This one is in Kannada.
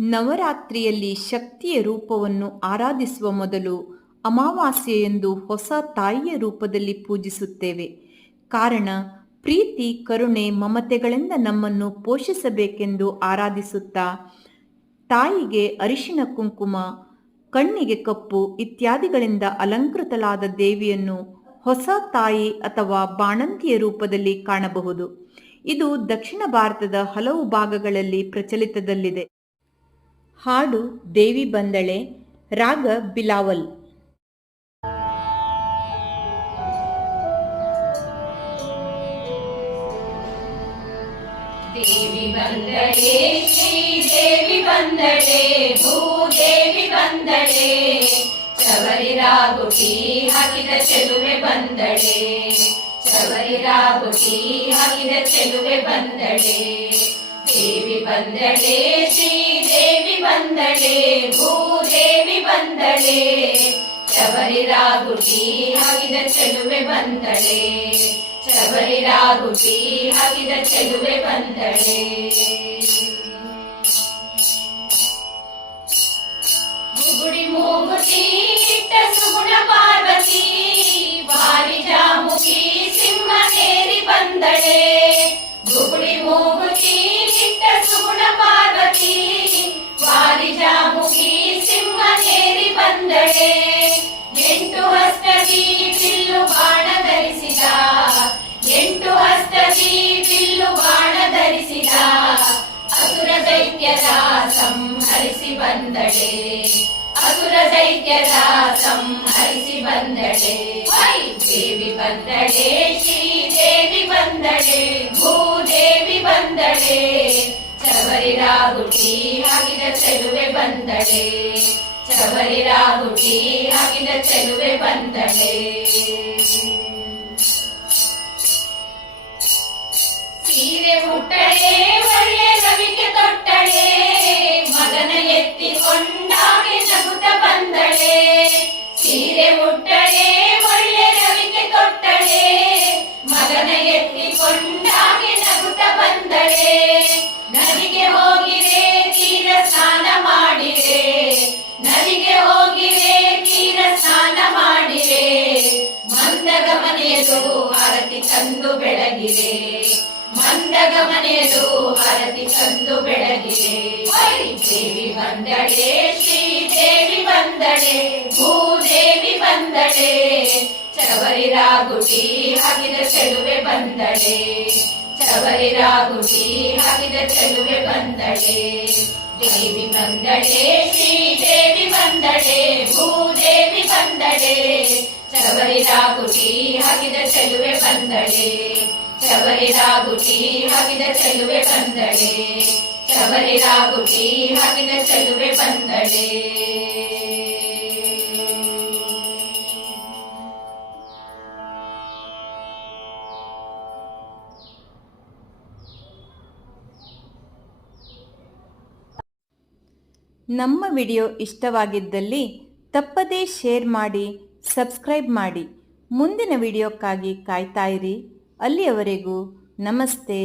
ನವರಾತ್ರಿಯಲ್ಲಿ ಶಕ್ತಿಯ ರೂಪವನ್ನು ಆರಾಧಿಸುವ ಮೊದಲು ಅಮಾವಾಸ್ಯೆಯಂದು ಹೊಸ ತಾಯಿಯ ರೂಪದಲ್ಲಿ ಪೂಜಿಸುತ್ತೇವೆ. ಕಾರಣ, ಪ್ರೀತಿ, ಕರುಣೆ, ಮಮತೆಗಳಿಂದ ನಮ್ಮನ್ನು ಪೋಷಿಸಬೇಕೆಂದು ಆರಾಧಿಸುತ್ತಾ ತಾಯಿಗೆ ಅರಿಶಿನ ಕುಂಕುಮ, ಕಣ್ಣಿಗೆ ಕಪ್ಪು ಇತ್ಯಾದಿಗಳಿಂದ ಅಲಂಕೃತಲಾದ ದೇವಿಯನ್ನು ಹೊಸ ತಾಯಿ ಅಥವಾ ಬಾಣಂತಿಯ ರೂಪದಲ್ಲಿ ಕಾಣಬಹುದು. ಇದು ದಕ್ಷಿಣ ಭಾರತದ ಹಲವು ಭಾಗಗಳಲ್ಲಿ ಪ್ರಚಲಿತದಲ್ಲಿದೆ. ಹಾಡು ದೇವಿ ಬಂದಳೆ, ರಾಗ ಬಿಲಾವಲ್. ದೇವಿ ಬಂದಳೆ ಶ್ರೀದೇವಿ ಬಂದಳೆ ಭೂದೇವಿ ಬಂದಳೆ. ಚವರಿ ರಾಗುಟಿ ಹಾಕಿದ ಚೆಲುವೆ ಬಂದಳೆ. ಚವರಿ ರಾಗುಟಿ ಹಾಕಿದ ಚೆಲುವೆ ಬಂದಳೆ. ದೇವಿ ಬಂದಳೆ ಶ್ರೀದೇವಿ ಬಂದಳೆ ಭೂದೇವಿ ಬಂದಳೆ ಶಬರಿ ರಾಗುಟಿ ಹಾಕಿದ ಚೆಲುವೆ ಬಂದಳೆ ಶಬರಿ ರಾಗುಟಿ ಹಾಕಿದ ಚೆಲುವೆ ಬಂದಳೆ ಗುಗುಡಿ ಮೂಗುತಿ ಇಟ್ಟ ಸುಗುಣ ಪಾರ್ವತಿ ಅಸುರ ದೈತ್ಯದ ಸಂಹರಿಸಿ ಬಂದಳೆ ಅಸುರ ದೈತ್ಯದ ಸಂಹರಿಸಿ ಬಂದಳೆ ವೈ ದೇವಿ ಬಂದಳೆ ಶ್ರೀದೇವಿ ಬಂದಳೆ ಭೂದೇವಿ ಬಂದಳೆ ಚವರಿ ರಾಗುಟಿ ಹಾಕಿದ ಚೆಲುವೆ ಬಂದಳೆ ಚವರಿ ರಾಗುಟಿ ಹಾಕಿದ ಚೆಲುವೆ ಬಂದಳೆ ಸೀರೆ ಮುಟ್ಟಳೆ ಒಳ್ಳೆ ರವಿಕೆ ತೊಟ್ಟಳೆ ಮಗನ ಎತ್ತಿಕೊಂಡಾಗೆ ನಗುತ್ತ ಬಂದಳೆ. ಸೀರೆ ಮುಟ್ಟಳೆ, ಒಳ್ಳೆ ರವಿಕೆ ತೊಟ್ಟಳೆ. ಮಗನ ಎತ್ತಿಕೊಂಡಾಗೆ ನಗುತ್ತ ಬಂದಳೆ. ನದಿಗೆ ಹೋಗಿರೆ, ತೀರ ಸ್ನಾನ ಮಾಡಿರೆ. ನದಿಗೆ ಹೋಗಿರೆ, ತೀರ ಸ್ನಾನ ಮಾಡಿರೆ. ಮಂದಗ ಮನೆಯದು ಆರತಿ ತಂದು ಬೆಳಗಿರೆ. ಮಂದಗ ಮನೆಯದು ಆರತಿ ತಂದು ಬೆಳಗಿದೆ ದೇವಿ ಬಂದಳೆ, ಶ್ರೀದೇವಿ ಬಂದಳೆ, ಭೂದೇವಿ ಬಂದಳೆ. ಚವರಿ ರಾಗುಟಿ ಹಾಕಿದ ಚೆಲುವೆ ಬಂದಳೆ. ಚವರಿ ರಾಗುಟಿ ಹಾಕಿದ ಚೆಲುವೆ ಬಂದಳೆ. ದೇವಿ ಬಂದಳೆ, ಶ್ರೀದೇವಿ ಬಂದಳೆ, ಭೂದೇವಿ ಬಂದಳೆ. ಚವರಿ ರಾಗುಟಿ ಹಾಕಿದ ಚೆಲುವೆ ಬಂದಳೆ. ಚವರಿ ರಾಗುಟಿ ಹಾಕಿದ ಚೆಲುವೆ ಬಂದಳೆ. ಶಬರಿ ರಾಗುಟಿ ಹಾಕಿದ ಚೆಲುವೆ ಬಂದಳೆ. ನಮ್ಮ ವಿಡಿಯೋ ಇಷ್ಟವಾಗಿದ್ದಲ್ಲಿ ತಪ್ಪದೇ ಶೇರ್ ಮಾಡಿ, ಸಬ್ಸ್ಕ್ರೈಬ್ ಮಾಡಿ. ಮುಂದಿನ ವಿಡಿಯೋಕ್ಕಾಗಿ ಕಾಯ್ತಾ ಇರಿ. ಅಲ್ಲಿಯವರೆಗೂ ನಮಸ್ತೆ.